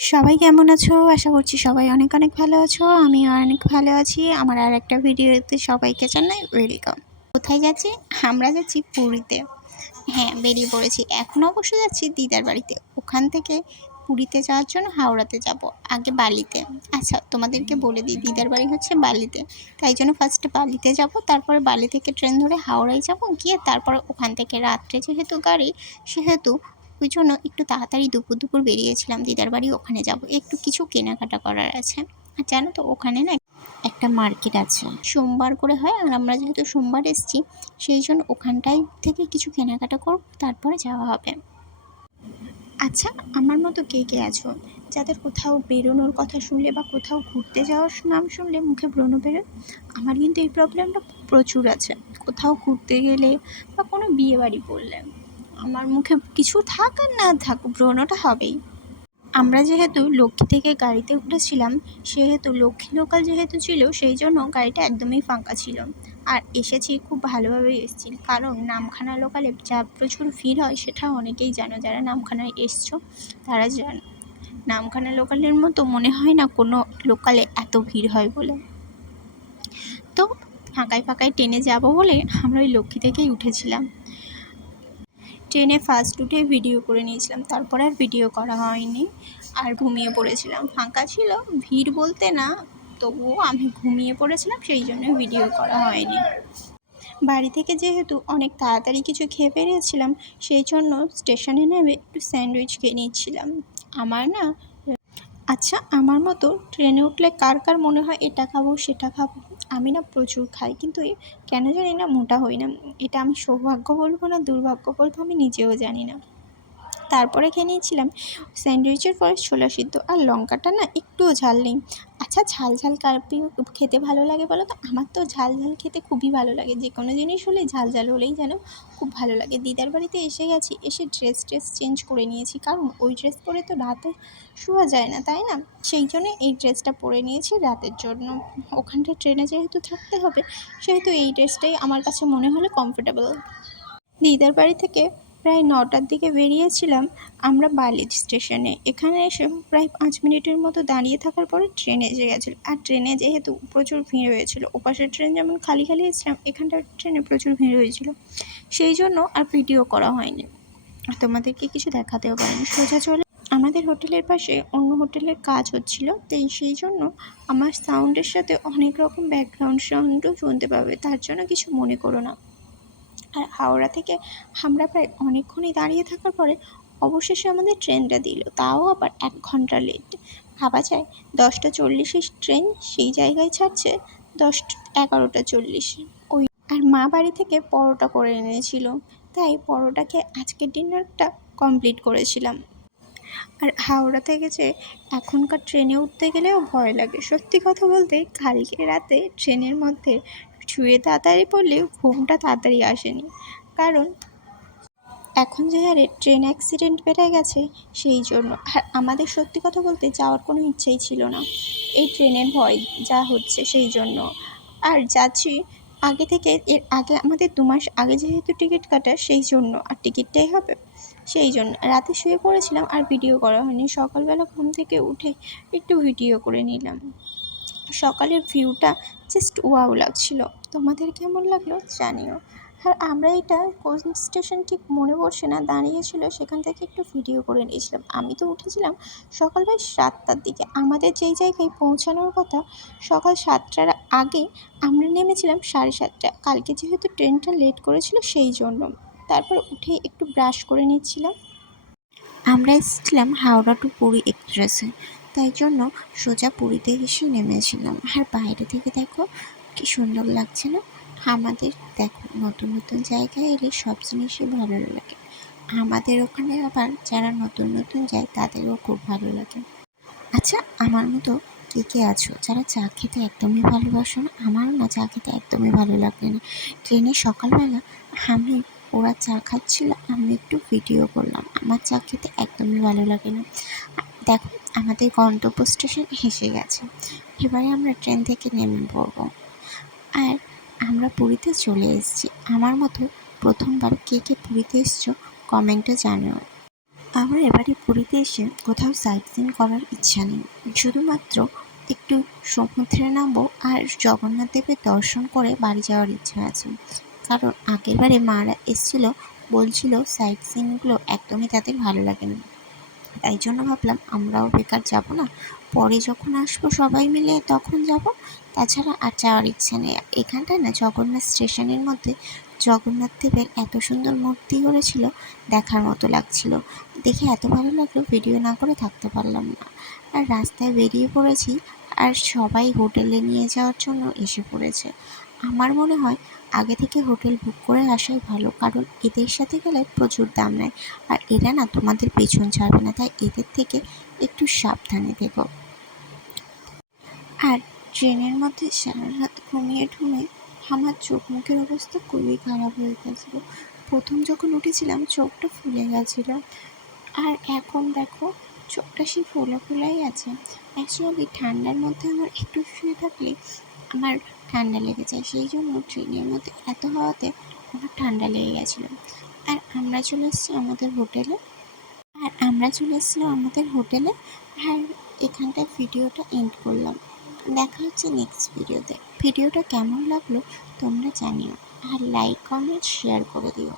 সবাই কেমন আছো? আশা করছি সবাই অনেক অনেক ভালো আছো। আমি অনেক ভালো আছি। আমার আর একটা ভিডিওতে সবাইকে জানাই ওয়েলকাম কোথায় যাচ্ছি? আমরা যাচ্ছি পুরীতে। হ্যাঁ বেরিয়ে পড়েছি। এখন অবশ্য যাচ্ছি দিদার বাড়িতে। ওখান থেকে পুরীতে যাওয়ার জন্য হাওড়াতে যাব, আগে বালিতে। আচ্ছা তোমাদেরকে বলে দিই, দিদার বাড়ি হচ্ছে বালিতে। তাই জন্য ফার্স্টে বালিতে যাব, তারপরে বালি থেকে ট্রেন ধরে হাওড়ায় যাব। গিয়ে তারপরে ওখান থেকে রাত্রে যেহেতু গাড়ি, সেহেতু ওই জন্য একটু তাড়াতাড়ি দুপুর দুপুর বেরিয়েছিলাম। দিদার বাড়ি ওখানে যাব। একটু কিছু কেনাকাটা করার আছে। আর জানো তো, ওখানে না একটা মার্কেট আছে। সোমবার করে হয় আর আমরা যেহেতু সোমবার এসেছি, সেই জন্য ওখানটাই থেকে কিছু কেনাকাটা করব, তারপরে যাওয়া হবে। আচ্ছা আমার মতো কে কে আছো? যাদের কোথাও বেরোনোর কথা শুনলে বা কোথাও ঘুরতে যাওয়ার নাম শুনলে মুখে ব্রণ বেরোয়। আমার কিন্তু এই প্রবলেমটা প্রচুর আছে। কোথাও ঘুরতে গেলে বা কোনো বিয়ে বাড়ি পড়লে আমার মুখে কিছু থাক আর না থাক ব্রণটা হবেই। আমরা যেহেতু লক্ষ্মী থেকে গাড়িতে উঠেছিলাম, সেহেতু লক্ষ্মী লোকাল যেহেতু ছিল, সেই জন্য গাড়িটা একদমই ফাঁকা ছিল। আর এসেছি খুব ভালোভাবেই এসেছি, কারণ নামখানা লোকালে যা প্রচুর ভিড় হয়, সেটা অনেকেই জানো। যারা নামখানায় এসছো, তারা জানো, নামখানা লোকালের মতো মনে হয় না কোনো লোকালে এত ভিড় হয় বলে। তো ফাঁকায় ফাঁকায় ট্রেনে যাব বলে আমরা ওই লক্ষ্মী থেকেই উঠেছিলাম। ট্রেনে ফার্স্ট উঠে ভিডিও করে নিয়েছিলাম। তারপর আর ভিডিও করা হয়নি। আর ঘুমিয়ে পড়েছিলাম। ফাঁকা ছিল। ভিড় বলতে না, তবুও আমি ঘুমিয়ে পড়েছিলাম, সেই জন্য ভিডিও করা হয়নি। বাড়ি থেকে যেহেতু অনেক তাড়াতাড়ি কিছু খেয়ে বেরিয়েছিলাম, সেই জন্য স্টেশনে নেমে একটু স্যান্ডউইচ খেয়ে নিচ্ছিলাম। আমার না আচ্ছা আমার মতো ট্রেনে উঠলে কার কার মনে হয় এটা খাব, সেটা খাব? আমি না প্রচুর খাই, কিন্তু কেন জানি না মোটা হই না। এটা আমি সৌভাগ্য বলব না দুর্ভাগ্য বলব আমি নিজেও জানি না। তারপরে খেয়ে নিয়েছিলাম। স্যান্ডউইচের পরে ছোলা সিদ্ধ আর লঙ্কাটা না একটুও ঝাল নেই। আচ্ছা ঝাল ঝাল কার প্রিয়- খেতে ভালো লাগে বলো তো? আমার তো ঝাল ঝাল খেতে খুবই ভালো লাগে। যে কোনো জিনিস হলে ঝাল ঝাল হলেই যেন খুব ভালো লাগে। দিদার বাড়িতে এসে গেছি, এসে ড্রেস ট্রেস চেঞ্জ করে নিয়েছি। কারণ ওই ড্রেস পরে তো রাতে শোয়া যায় না, তাই না? সেই জন্য এই ড্রেসটা পরে নিয়েছি রাতের জন্য। ওখানটায় ট্রেনে যেহেতু থাকতে হবে, সেহেতু এই ড্রেসটাই আমার কাছে মনে হলো কমফোর্টেবল দিদার বাড়ি থেকে প্রায় নটার দিকে বেরিয়েছিলাম আমরা বালি স্টেশনে। এখানে এসে প্রায় পাঁচ মিনিটের মতো দাঁড়িয়ে থাকার পরে ট্রেন এসে গেছিল। আর ট্রেনে যেহেতু প্রচুর ভিড় হয়েছিল, ওপাশের ট্রেন যেমন খালি খালি এসেছিলাম এখানটার ট্রেনে প্রচুর ভিড় হয়েছিল। সেই জন্য আর ভিডিও করা হয়নি। তোমাদেরকে কিছু দেখাতেও পারিনি। সোজা চলে আমাদের হোটেলের পাশে অন্য হোটেলের কাজ হচ্ছিল, তাই সেই জন্য আমার সাউন্ডের সাথে অনেক রকম ব্যাকগ্রাউন্ড সাউন্ডও শুনতে পাবে। তার জন্য কিছু মনে করো না। আর হাওড়া থেকে আমরা প্রায় অনেকক্ষণই দাঁড়িয়ে থাকার পরে অবশেষে আমাদের ট্রেনটা দিল। তাও আবার এক ঘণ্টা লেট ভাবা যায় দশটা চল্লিশের ট্রেন সেই জায়গায় ছাড়ছে দশ এগারোটা চল্লিশে। ওই আর মা বাড়ি থেকে পরোটা করে এনেছিল। তাই পরোটা খেয়ে আজকের ডিনারটা কমপ্লিট করেছিলাম। আর হাওড়া থেকে যে এখনকার ট্রেনে উঠতে গেলেও ভয় লাগে। সত্যি কথা বলতে কালকে রাতে ট্রেনের মধ্যে শুয়ে তাড়াতাড়ি পড়লেও ঘুমটা তাড়াতাড়ি আসেনি। কারণ এখন যে হারে ট্রেন অ্যাক্সিডেন্ট বেড়ে গেছে, সেই জন্য। আর আমাদের সত্যি কথা বলতে যাওয়ার কোনো ইচ্ছেই ছিল না। এই ট্রেনের ভয় যা হচ্ছে সেই জন্য। আর যাচ্ছি আগে থেকে, এর আগে আমাদের দু মাস আগে যেহেতু টিকিট কাটা, সেই জন্য। আর টিকিটটাই হবে, সেই জন্য। রাতে শুয়ে পড়েছিলাম আর ভিডিও করা হয়নি। সকালবেলা ঘুম থেকে উঠে একটু ভিডিও করে নিলাম। সকালের ভিউটা জাস্ট ওয়াও লাগছিল। তোমাদের কেমন লাগল জানিও। আর আমরা এটা কোন স্টেশন ঠিক মনে পড়ছে না, দাঁড়িয়েছিল সেখান থেকে একটু ভিডিও করে নিয়েছিলাম। আমি তো উঠেছিলাম সকাল প্রায় সাতটার দিকে। আমাদের যেই জায়গায় পৌঁছানোর কথা, সকাল সাতটার আগে আমরা নেমেছিলাম সাড়ে সাতটা। কালকে যেহেতু ট্রেনটা লেট করেছিল সেই জন্য। তারপর উঠে একটু ব্রাশ করে নিচ্ছিলাম। আমরা এসেছিলাম হাওড়া টু পুরী এক্সপ্রেসে। তাই জন্য সোজা পুরীতে এসে নেমেছিলাম। আর বাইরে থেকে দেখো কি সুন্দর লাগছে না? আমাদের দেখো, নতুন নতুন জায়গায় এলে সব জিনিসই ভালো লাগে। আমাদের ওখানে আবার যারা নতুন নতুন যায়, তাদেরও খুব ভালো লাগে। আচ্ছা আমার মতো কে কে আছো? যারা চা খেতে একদমই ভালোবাসো না আমারও না চা খেতে একদমই ভালো লাগে না। ট্রেনে সকালবেলা আমি, ওরা চা খাচ্ছিল, আমি একটু ভিডিও করলাম। আমার চা খেতে একদমই ভালো লাগে না। দেখো, আমাদের গন্তব্য স্টেশন এসে গেছে। এবারে আমরা ট্রেন থেকে নেমে পড়ব। আর আমরা পুরীতে চলে এসেছি। আমার মতো প্রথমবার কে কে পুরীতে এসছো কমেন্টে জানিও। আমার এবারে পুরীতে এসে কোথাও সাইট সিন করার ইচ্ছা নেই। শুধুমাত্র একটু সমুদ্রে নামবো আর জগন্নাথ দেবের দর্শন করে বাড়ি যাওয়ার ইচ্ছা আছে। কারণ আগের বারে মারা এসেছিল, বলছিল সাইট সিনগুলো একদমই তাদের ভালো লাগে না তাই জন্য ভাবলাম আমরাও বেকার যাব না। পরে যখন আসব সবাই মিলে তখন যাব। তাছাড়া আর যাওয়ার ইচ্ছা নেই। এখানটায় না জগন্নাথ স্টেশনের মধ্যে জগন্নাথ দেবের এত সুন্দর মূর্তি করেছিল দেখার মতো লাগছিল। দেখে এত ভালো লাগল, ভিডিও না করে থাকতে পারলাম না। আর রাস্তায় বেরিয়ে পড়েছি, আর সবাই হোটেলে নিয়ে যাওয়ার জন্য এসে পড়েছে। আমার মনে হয় আগে থেকে হোটেল বুক করে আসাই ভালো, কারণ এদের সাথে গেলে প্রচুর দাম নেয়। আর এরা না তোমাদের পেছন ছাড়বে না, তাই এদের থেকে একটু সাবধানে থেকো। আর ট্রেনের মধ্যে সারা রাত ঘুমিয়ে ঠুমে আমার চোখ মুখের অবস্থা খুবই খারাপ হয়ে গেছিল। প্রথম যখন উঠেছিলাম, চোখটা ফুলে গেছিল। আর এখন দেখো, চোখটা সেই ফোলা ফোলাই আছে। অ্যাকচুয়ালি ঠান্ডার মধ্যে আমার একটু শুয়ে থাকলে আমার ঠান্ডা লেগে যায়, সেই জন্য ট্রেনের মধ্যে এত হাওয়াতে আমার ঠান্ডা লেগে গেছিল। আর আমরা চলে এসেছি আমাদের হোটেলে। আর আমরা চলে এসেছিলাম আমাদের হোটেলে। আর এখানটায় ভিডিওটা এন্ড করলাম। দেখা হচ্ছে নেক্সট ভিডিওতে ভিডিওটা কেমন লাগল তোমরা জানিও। আর লাইক কমেন্ট শেয়ার করে দিও।